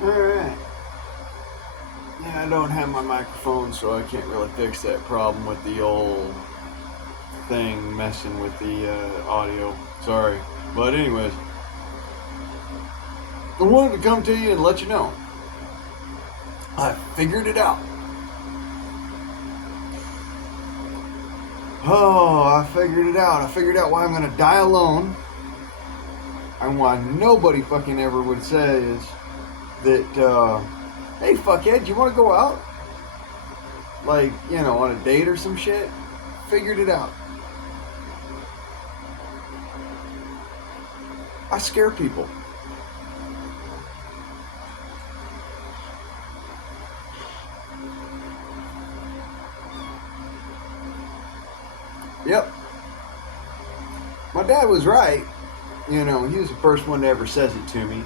Alright. Yeah, I don't have my microphone, so I can't really fix that problem with the old thing messing with the audio. Sorry. But anyways, I wanted to come to you and let you know. I figured it out. Oh, I figured it out. I figured out why I'm going to die alone. And why nobody fucking ever would say is that, hey, fuckhead, you want to go out? Like, on a date or some shit? Figured it out. I scare people. Yep. My dad was right. He was the first one that ever says it to me.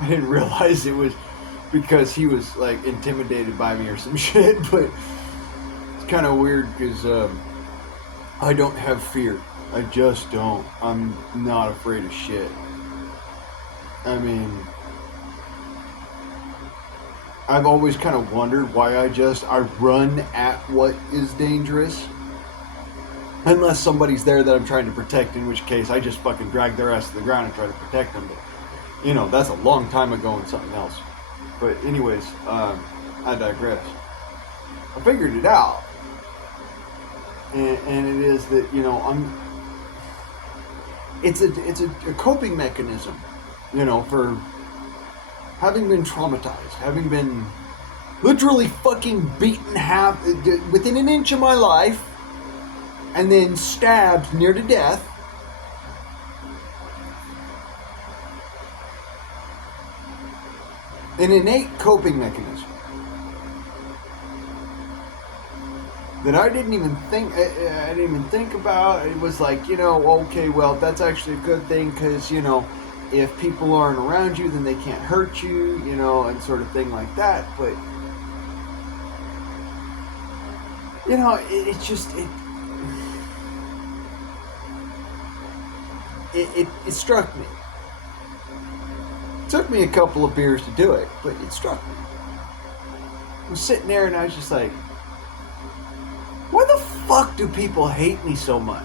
I didn't realize it was because he was, like, intimidated by me or some shit, but it's kind of weird because I don't have fear. I just don't. I'm not afraid of shit. I mean, I've always kind of wondered why I run at what is dangerous. Unless somebody's there that I'm trying to protect, in which case I just fucking drag their ass to the ground and try to protect them. But, that's a long time ago and something else. But anyways, I digress. I figured it out. And it is that, it's a coping mechanism, for having been traumatized, having been literally fucking beaten half within an inch of my life, and then stabbed near to death. An innate coping mechanism that I didn't even think about. It was like, okay, well, that's actually a good thing because, if people aren't around you, then they can't hurt you, and sort of thing like that. But, it struck me. It took me a couple of beers to do it, but it struck me. I was sitting there and I was just like, why the fuck do people hate me so much?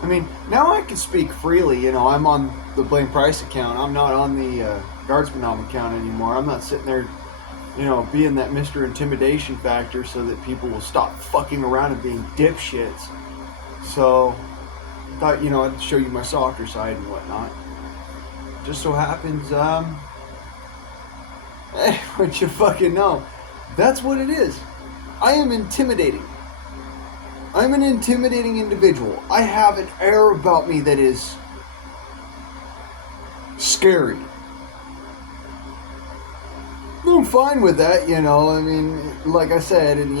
I mean, now I can speak freely. I'm on the Blaine Price account. I'm not on the Guardsman account anymore. I'm not sitting there, being that Mr. Intimidation factor so that people will stop fucking around and being dipshits. So I thought, I'd show you my softer side and whatnot. Just so happens, hey, what you fucking know, that's what it is. I am intimidating. I'm an intimidating individual. I have an air about me that is scary. I'm fine with that, I mean, like I said, at the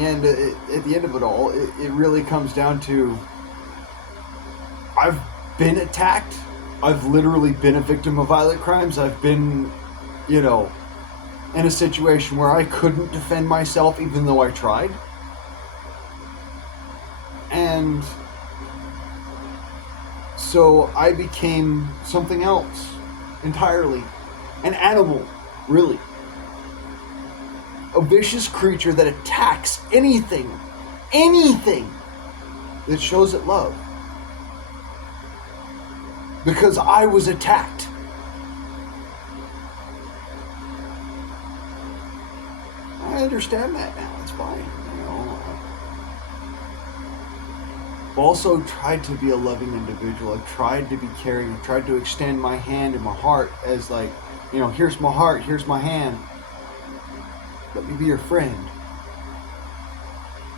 end of it all, it really comes down to I've been attacked. I've literally been a victim of violent crimes. I've been, in a situation where I couldn't defend myself even though I tried. And so I became something else entirely. An animal, really. A vicious creature that attacks anything that shows it love. Because I was attacked. I understand that now. It's fine. I've also tried to be a loving individual. I've tried to be caring. I've tried to extend my hand and my heart as like, here's my heart, here's my hand. Let me be your friend.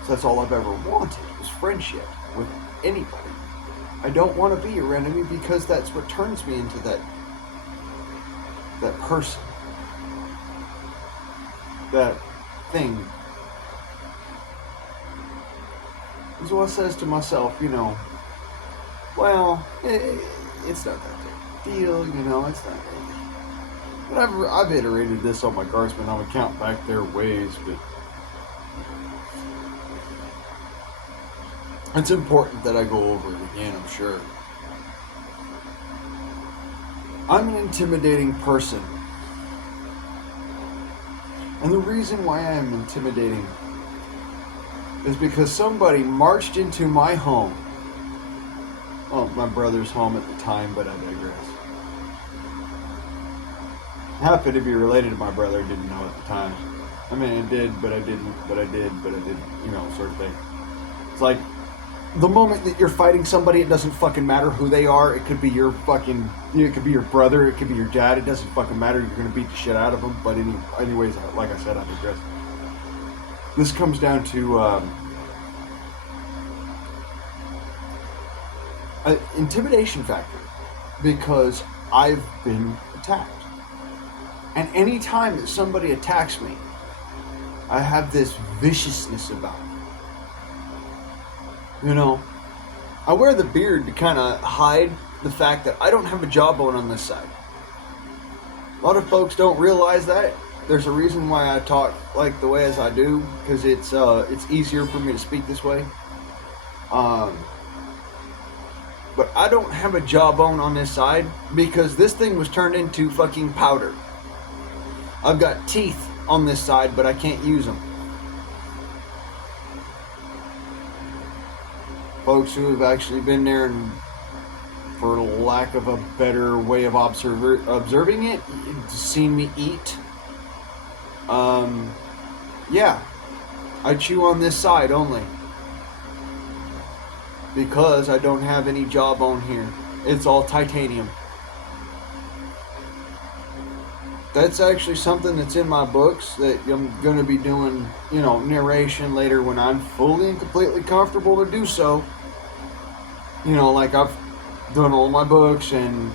So that's all I've ever wanted was friendship with anybody. I don't want to be your enemy because that's what turns me into that person. That thing. So I says to myself, well, it's not that big a deal, it's not really. But I've iterated this on my Guardsman account back their ways, but it's important that I go over it again, I'm sure. I'm an intimidating person. And the reason why I am intimidating is because somebody marched into my home. Well, my brother's home at the time, but I digress. Happened to be related to my brother, didn't know at the time. I mean, I did, but I didn't, but I did, but I didn't, sort of thing. It's like, the moment that you're fighting somebody, it doesn't fucking matter who they are. It could be your fucking, it could be your brother, it could be your dad, it doesn't fucking matter. You're going to beat the shit out of them. But anyways, like I said, I digress. This comes down to an intimidation factor, because I've been attacked. And any time that somebody attacks me, I have this viciousness about it. I wear the beard to kind of hide the fact that I don't have a jawbone on this side. A lot of folks don't realize that. There's a reason why I talk like the way as I do, because it's easier for me to speak this way. But I don't have a jawbone on this side because this thing was turned into fucking powder. I've got teeth on this side, but I can't use them. Folks who have actually been there and, for lack of a better way of observing it, seen me eat. Yeah, I chew on this side only because I don't have any jawbone here. It's all titanium. That's actually something that's in my books that I'm going to be doing, narration later when I'm fully and completely comfortable to do so. Like I've done all my books and,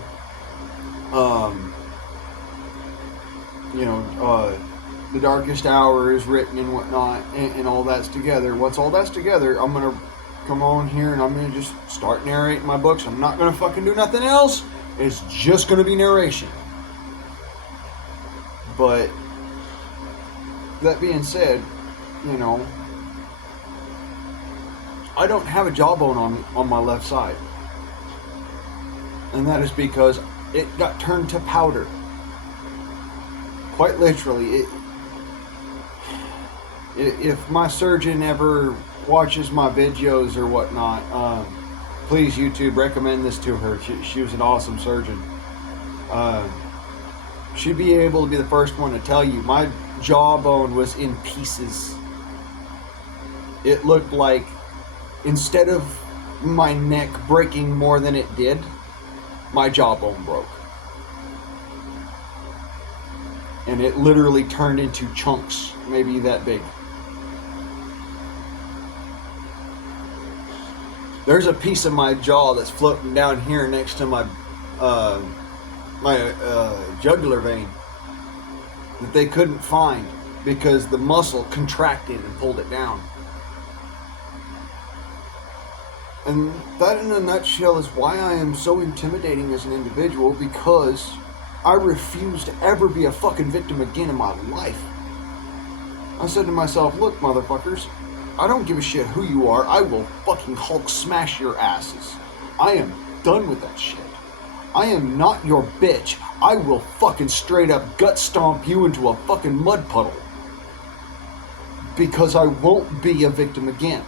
The Darkest Hour is written and whatnot, and all that's together. Once all that's together, I'm going to come on here and I'm going to just start narrating my books. I'm not going to fucking do nothing else. It's just going to be narration. But that being said, I don't have a jawbone on my left side. And that is because it got turned to powder. Quite literally. If my surgeon ever watches my videos or whatnot, please YouTube recommend this to her. She was an awesome surgeon. She'd be able to be the first one to tell you my jawbone was in pieces. It looked like, instead of my neck breaking more than it did, my jawbone broke. And it literally turned into chunks, maybe that big. There's a piece of my jaw that's floating down here next to my jugular vein that they couldn't find because the muscle contracted and pulled it down. And that in a nutshell is why I am so intimidating as an individual, because I refuse to ever be a fucking victim again in my life. I said to myself, look, motherfuckers, I don't give a shit who you are. I will fucking Hulk smash your asses. I am done with that shit. I am not your bitch. I will fucking straight up gut stomp you into a fucking mud puddle. Because I won't be a victim again.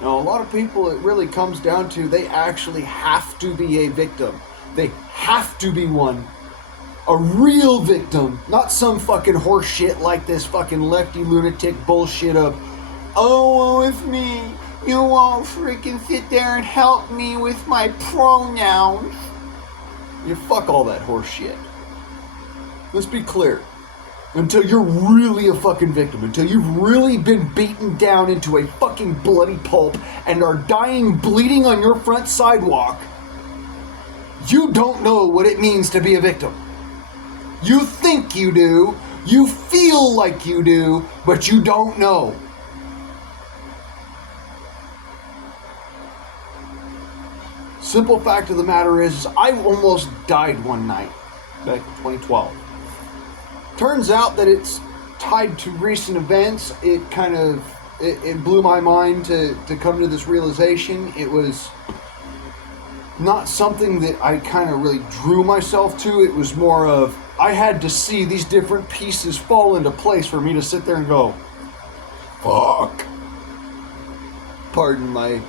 Now, a lot of people, it really comes down to they actually have to be a victim. They have to be one. A real victim. Not some fucking horse shit like this fucking lefty lunatic bullshit of, oh, woe is me. You won't freaking sit there and help me with my pronouns. You fuck all that horse shit. Let's be clear. Until you're really a fucking victim, until you've really been beaten down into a fucking bloody pulp and are dying bleeding on your front sidewalk, you don't know what it means to be a victim. You think you do, you feel like you do, but you don't know. Simple fact of the matter is I almost died one night back in 2012. Turns out that it's tied to recent events. It kind of, it blew my mind to come to this realization. It was not something that I kind of really drew myself to. It was more of I had to see these different pieces fall into place for me to sit there and go, fuck. Pardon my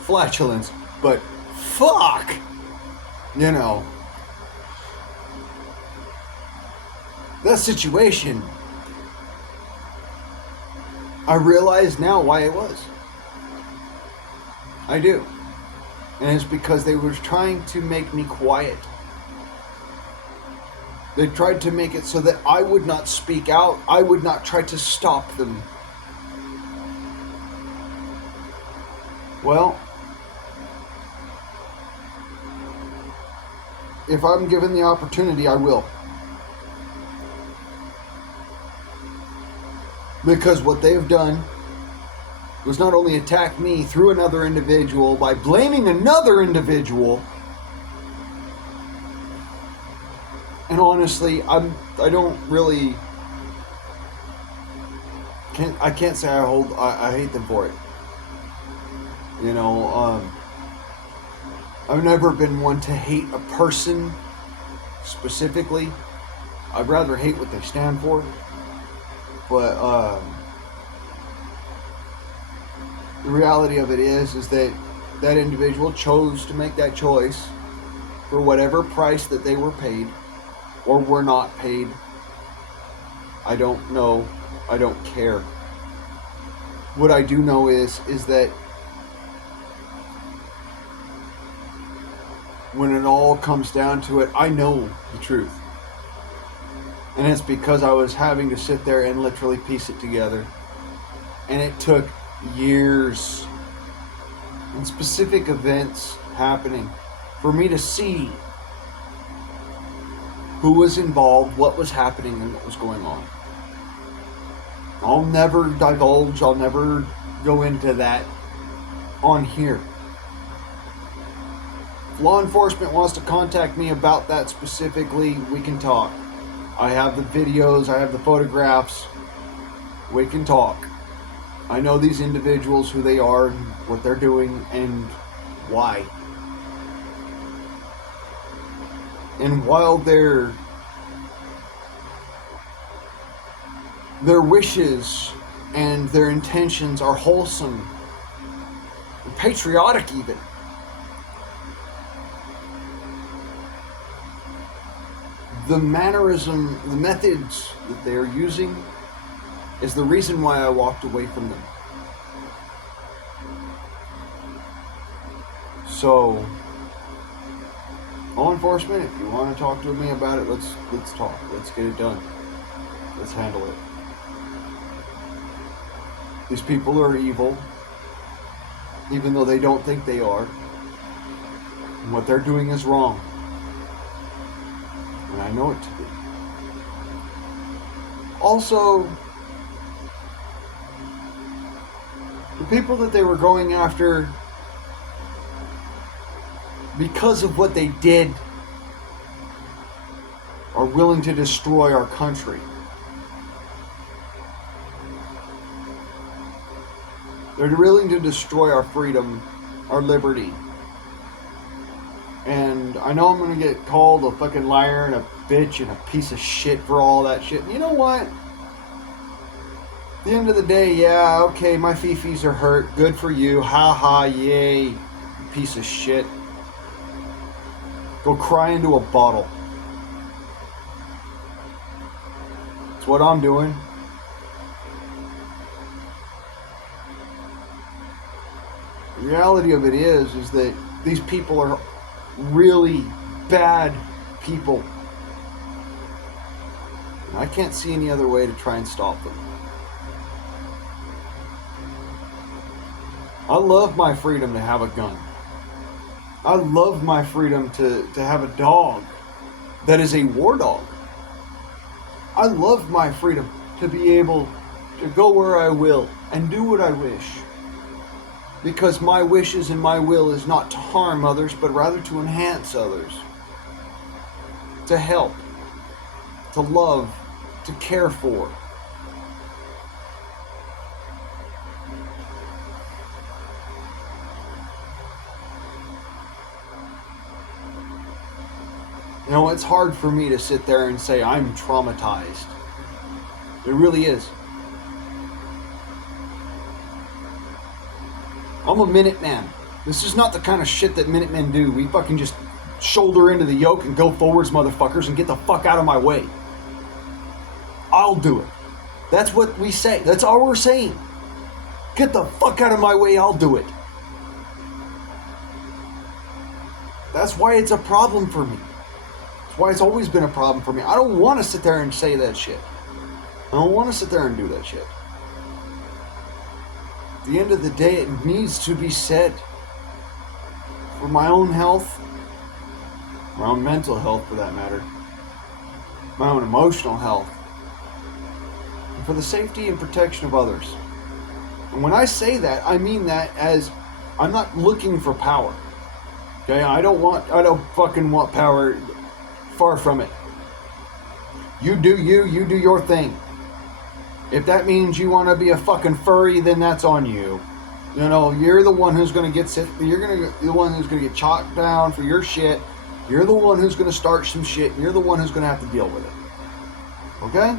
flatulence, but fuck. You know, that situation, I realize now why it was. I do. And it's because they were trying to make me quiet. They tried to make it so that I would not speak out. I would not try to stop them. Well, if I'm given the opportunity, I will. Because what they've done was not only attack me through another individual by blaming another individual, and honestly, I don't really, I can't say I hate them for it. You know, I've never been one to hate a person specifically. I'd rather hate what they stand for. But the reality of it is that that individual chose to make that choice for whatever price that they were paid or were not paid. I don't know. I don't care. What I do know is that when it all comes down to it, I know the truth. And it's because I was having to sit there and literally piece it together. And it took years and specific events happening for me to see who was involved, what was happening, and what was going on. I'll never divulge, I'll never go into that on here. If law enforcement wants to contact me about that specifically, we can talk. I have the videos, I have the photographs. We can talk. I know these individuals, who they are, what they're doing, and why. And while their wishes and their intentions are wholesome, and patriotic even, the mannerism, the methods that they are using is the reason why I walked away from them. So, law enforcement, if you want to talk to me about it, let's talk. Let's get it done. Let's handle it. These people are evil, even though they don't think they are. And what they're doing is wrong. And I know it to be. Also, the people that they were going after, because of what they did, are willing to destroy our country. They're willing to destroy our freedom, our liberty. And I know I'm going to get called a fucking liar and a bitch and a piece of shit for all that shit. And you know what? At the end of the day, yeah, okay, my fifis are hurt. Good for you. Ha ha, yay. Piece of shit. Go cry into a bottle. That's what I'm doing. The reality of it is that these people are really bad people. And I can't see any other way to try and stop them. I love my freedom to have a gun. I love my freedom to have a dog that is a war dog. I love my freedom to be able to go where I will and do what I wish. Because my wishes and my will is not to harm others, but rather to enhance others. To help. To love. To care for. You know, it's hard for me to sit there and say I'm traumatized. It really is. I'm a Minuteman. This is not the kind of shit that Minutemen do. We fucking just shoulder into the yoke and go forwards, motherfuckers, and get the fuck out of my way. I'll do it. That's what we say. That's all we're saying. Get the fuck out of my way, I'll do it. That's why it's a problem for me. That's why it's always been a problem for me. I don't want to sit there and say that shit. I don't want to sit there and do that shit. At the end of the day, it needs to be said. For my own health, my own mental health for that matter, my own emotional health, and for the safety and protection of others. And when I say that, I mean that as I'm not looking for power. Okay, I don't fucking want power. Far from it. You do your thing. If that means you want to be a fucking furry, then that's on you. You know, you're the one who's going to get sick. You're the one who's going to get chalked down for your shit. You're the one who's going to start some shit. And you're the one who's going to have to deal with it. Okay?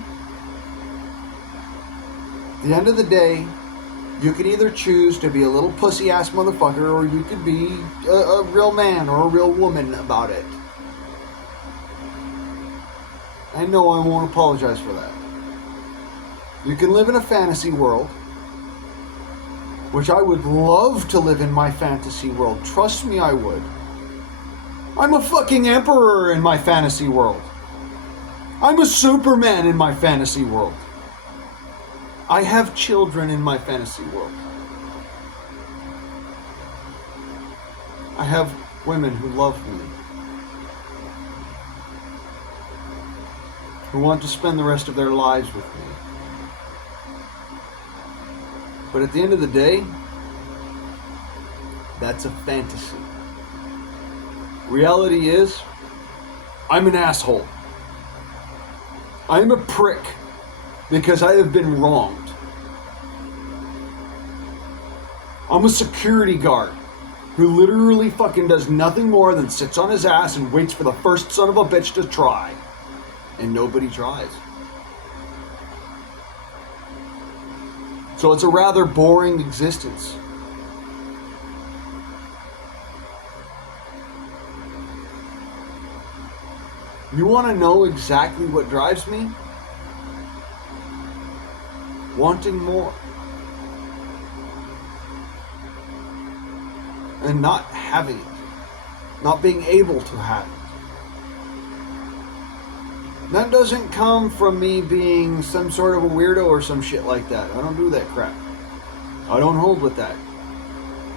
At the end of the day, you could either choose to be a little pussy-ass motherfucker, or you could be a real man or a real woman about it. I know I won't apologize for that. You can live in a fantasy world, which I would love to live in my fantasy world. Trust me, I would. I'm a fucking emperor in my fantasy world. I'm a Superman in my fantasy world. I have children in my fantasy world. I have women who love me, who want to spend the rest of their lives with me. But at the end of the day, that's a fantasy. Reality is, I'm an asshole. I'm a prick because I have been wronged. I'm a security guard who literally fucking does nothing more than sits on his ass and waits for the first son of a bitch to try. And nobody tries. So it's a rather boring existence. You want to know exactly what drives me? Wanting more. And not having it. Not being able to have it. That doesn't come from me being some sort of a weirdo or some shit like that. I don't do that crap. I don't hold with that.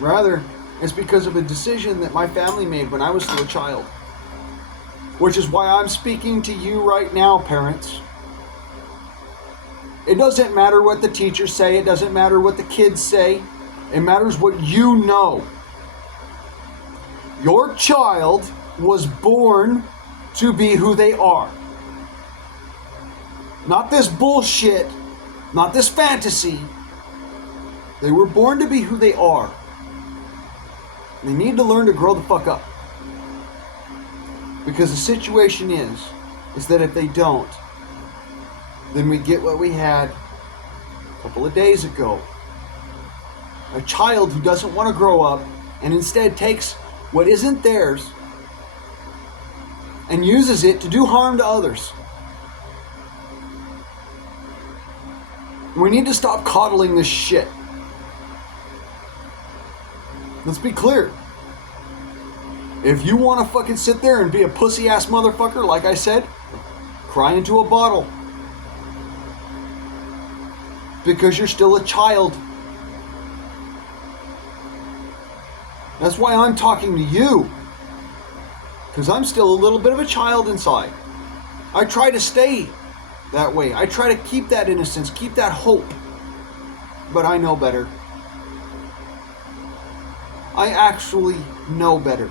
Rather, it's because of a decision that my family made when I was still a child. Which is why I'm speaking to you right now, parents. It doesn't matter what the teachers say. It doesn't matter what the kids say. It matters what you know. Your child was born to be who they are. Not this bullshit, not this fantasy. They were born to be who they are. They need to learn to grow the fuck up. Because the situation is that if they don't, then we get what we had a couple of days ago. A child who doesn't want to grow up and instead takes what isn't theirs and uses it to do harm to others. We need to stop coddling this shit. Let's be clear. If you want to fucking sit there and be a pussy-ass motherfucker, like I said, cry into a bottle. Because you're still a child. That's why I'm talking to you. Because I'm still a little bit of a child inside. I try to stay that way. I try to keep that innocence, keep that hope. But I know better. I actually know better.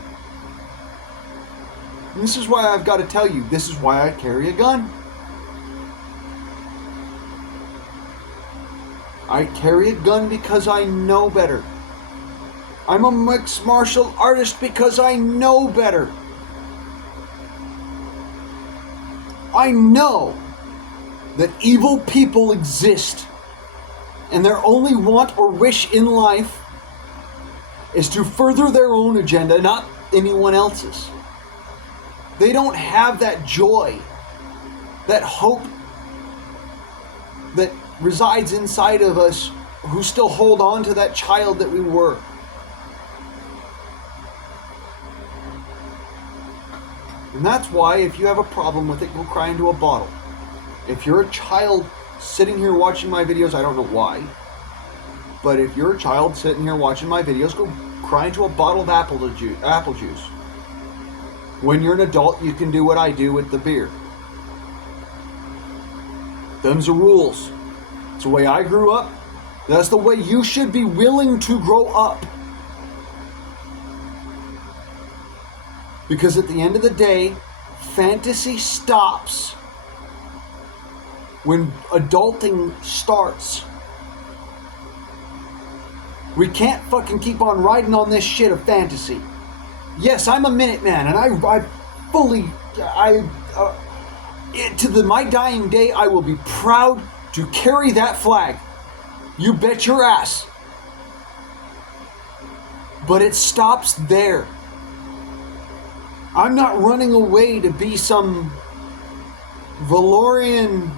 And this is why I've got to tell you, this is why I carry a gun. I carry a gun because I know better. I'm a mixed martial artist because I know better. I know that evil people exist, and their only want or wish in life is to further their own agenda, not anyone else's. They don't have that joy, that hope that resides inside of us who still hold on to that child that we were. And that's why, if you have a problem with it, go cry into a bottle. If you're a child sitting here watching my videos, I don't know why, but if you're a child sitting here watching my videos, go cry into a bottle of apple juice. When you're an adult, you can do what I do with the beer. Them's the rules. It's the way I grew up. That's the way you should be willing to grow up. Because at the end of the day, fantasy stops when adulting starts. We can't fucking keep on riding on this shit of fantasy. Yes, I'm a Minuteman, and I fully, my dying day, I will be proud to carry that flag. You bet your ass. But it stops there. I'm not running away to be some Valorian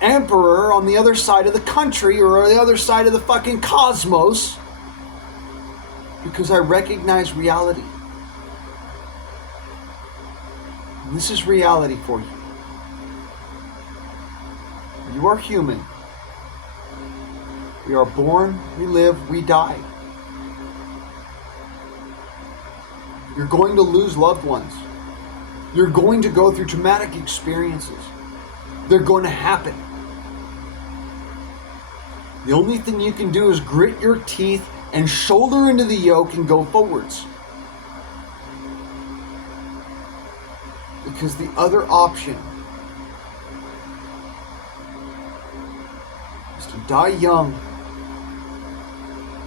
emperor on the other side of the country or the other side of the fucking cosmos, because I recognize reality. And this is reality for you. You are human. We are born, we live, we die. You're going to lose loved ones. You're going to go through traumatic experiences. They're going to happen. The only thing you can do is grit your teeth and shoulder into the yoke and go forwards. Because the other option is to die young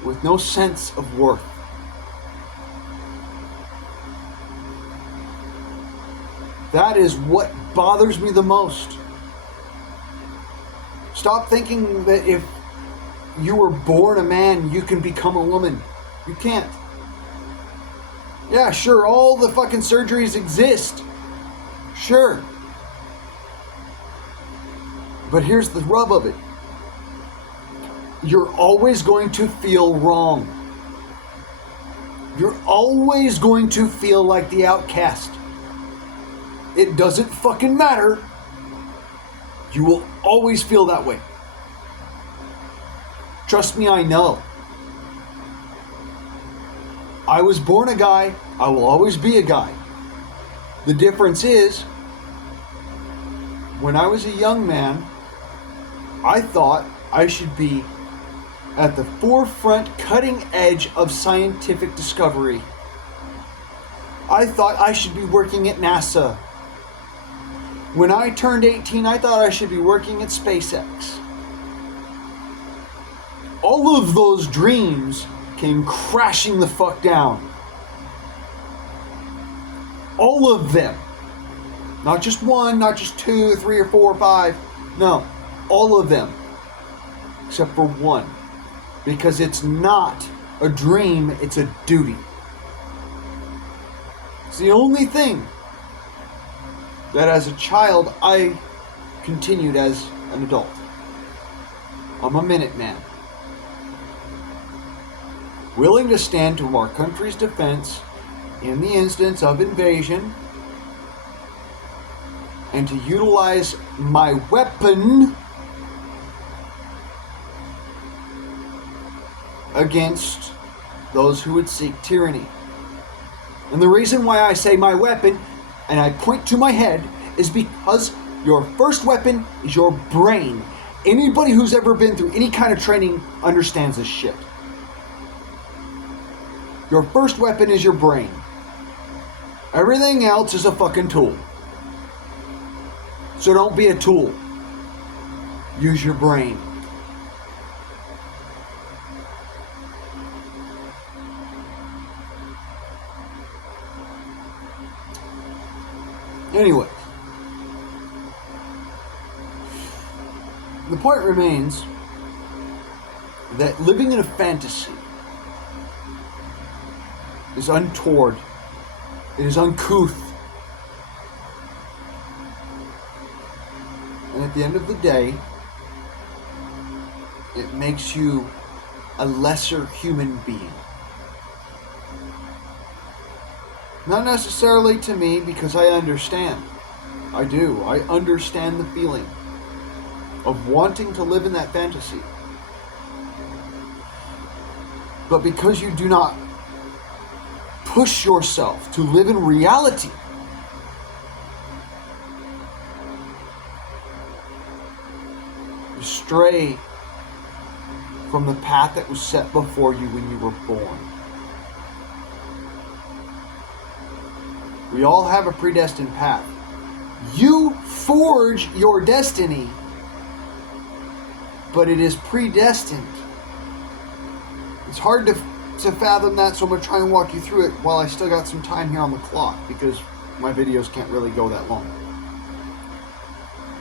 with no sense of worth. That is what bothers me the most. Stop thinking that if you were born a man, you can become a woman. You can't. Yeah, sure, all the fucking surgeries exist. Sure. But here's the rub of it. You're always going to feel wrong. You're always going to feel like the outcast. It doesn't fucking matter. You will always feel that way. Trust me, I know. I was born a guy. I will always be a guy. The difference is, when I was a young man, I thought I should be at the forefront, cutting edge of scientific discovery. I thought I should be working at NASA. When I turned 18, I thought I should be working at SpaceX. All of those dreams came crashing the fuck down. All of them. Not just one, not just 2, 3, or 4, or 5. No, all of them. Except for one. Because it's not a dream, it's a duty. It's the only thing that as a child I continued as an adult. I'm a Minuteman. Willing to stand to our country's defense in the instance of invasion, and to utilize my weapon against those who would seek tyranny. And the reason why I say my weapon, and I point to my head, is because your first weapon is your brain. Anybody who's ever been through any kind of training understands this shit. Your first weapon is your brain. Everything else is a fucking tool. So don't be a tool. Use your brain. Anyway, the point remains that living in a fantasy is untoward. It is uncouth. And at the end of the day, it makes you a lesser human being. Not necessarily to me, because I understand. I do. I understand the feeling of wanting to live in that fantasy. But because you do not push yourself to live in reality, you stray from the path that was set before you when you were born. We all have a predestined path. You forge your destiny, but it is predestined. It's hard to fathom that, so I'm going to try and walk you through it while I still got some time here on the clock, because my videos can't really go that long.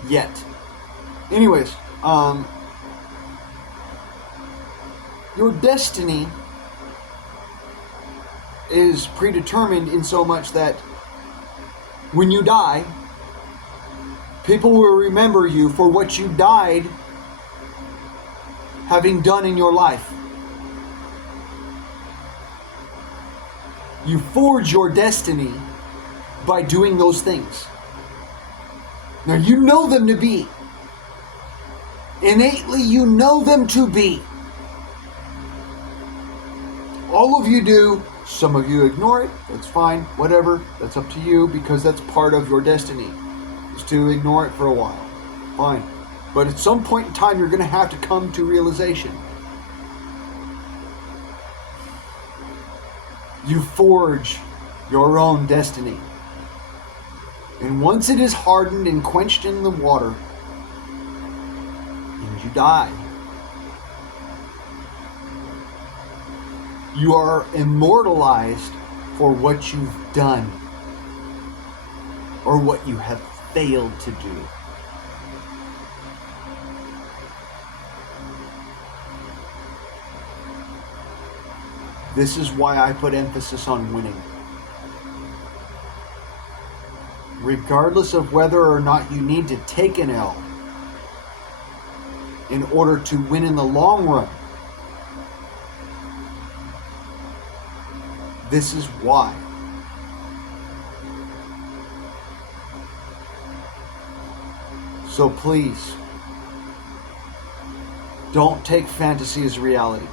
Yet. Anyways, your destiny is predetermined in so much that when you die, people will remember you for what you died having done in your life. You forge your destiny by doing those things. Now you know them to be. Innately you know them to be. All of you do. Some of you ignore it. That's fine. Whatever. That's up to you, because that's part of your destiny, is to ignore it for a while. Fine. But at some point in time, you're going to have to come to realization. You forge your own destiny. And once it is hardened and quenched in the water, and you die, you are immortalized for what you've done, or what you have failed to do. This is why I put emphasis on winning. Regardless of whether or not you need to take an L in order to win in the long run. This is why. So please, don't take fantasy as reality.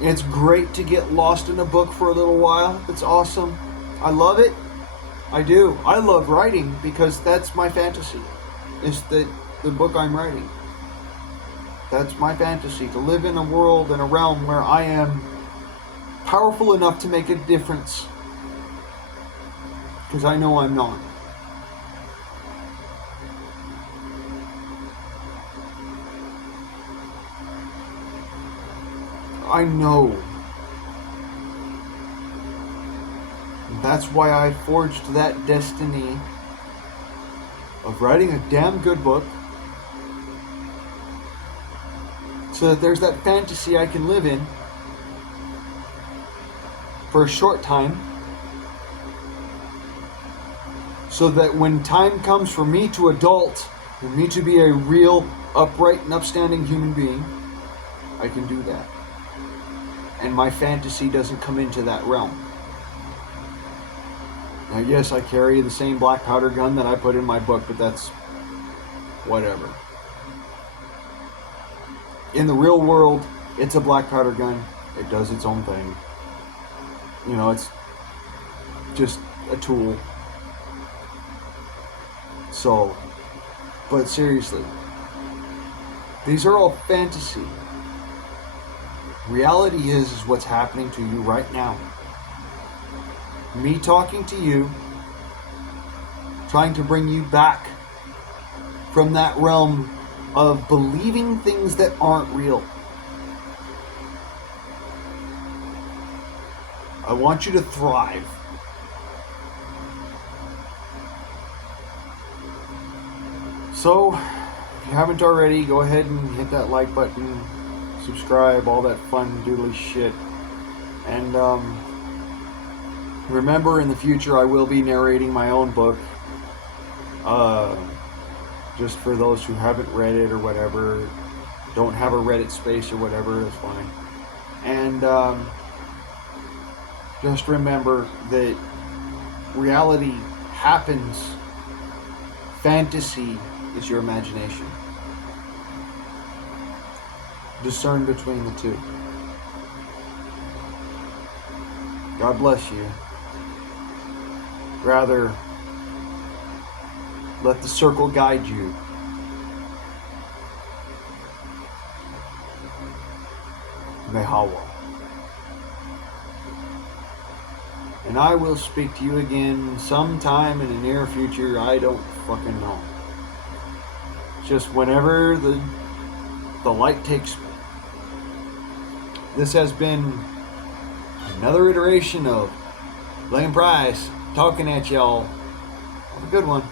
It's great to get lost in a book for a little while. It's awesome. I love it. I do. I love writing because that's my fantasy. It's the book I'm writing. That's my fantasy, to live in a world and a realm where I am powerful enough to make a difference. Because I know I'm not. I know. That's why I forged that destiny of writing a damn good book, so that there's that fantasy I can live in for a short time, so that when time comes for me to adult, for me to be a real, upright and upstanding human being, I can do that. And my fantasy doesn't come into that realm. Now, yes, I carry the same black powder gun that I put in my book, but that's whatever. In the real world, it's a black powder gun. It does its own thing. You know, it's just a tool. So, but seriously, these are all fantasy. Reality is what's happening to you right now. Me talking to you, trying to bring you back from that realm of believing things that aren't real. I want you to thrive. So, if you haven't already, go ahead and hit that like button, subscribe, all that fun doodly shit. And remember, in the future I will be narrating my own book. Just for those who haven't read it or whatever, don't have a Reddit space or whatever, that's fine. And just remember that reality happens. Fantasy is your imagination. Discern between the two. God bless you. Rather, let the circle guide you. Mehawa. And I will speak to you again sometime in the near future. I don't fucking know. Just whenever the light takes me. This has been another iteration of Blaine Price talking at y'all. Have a good one.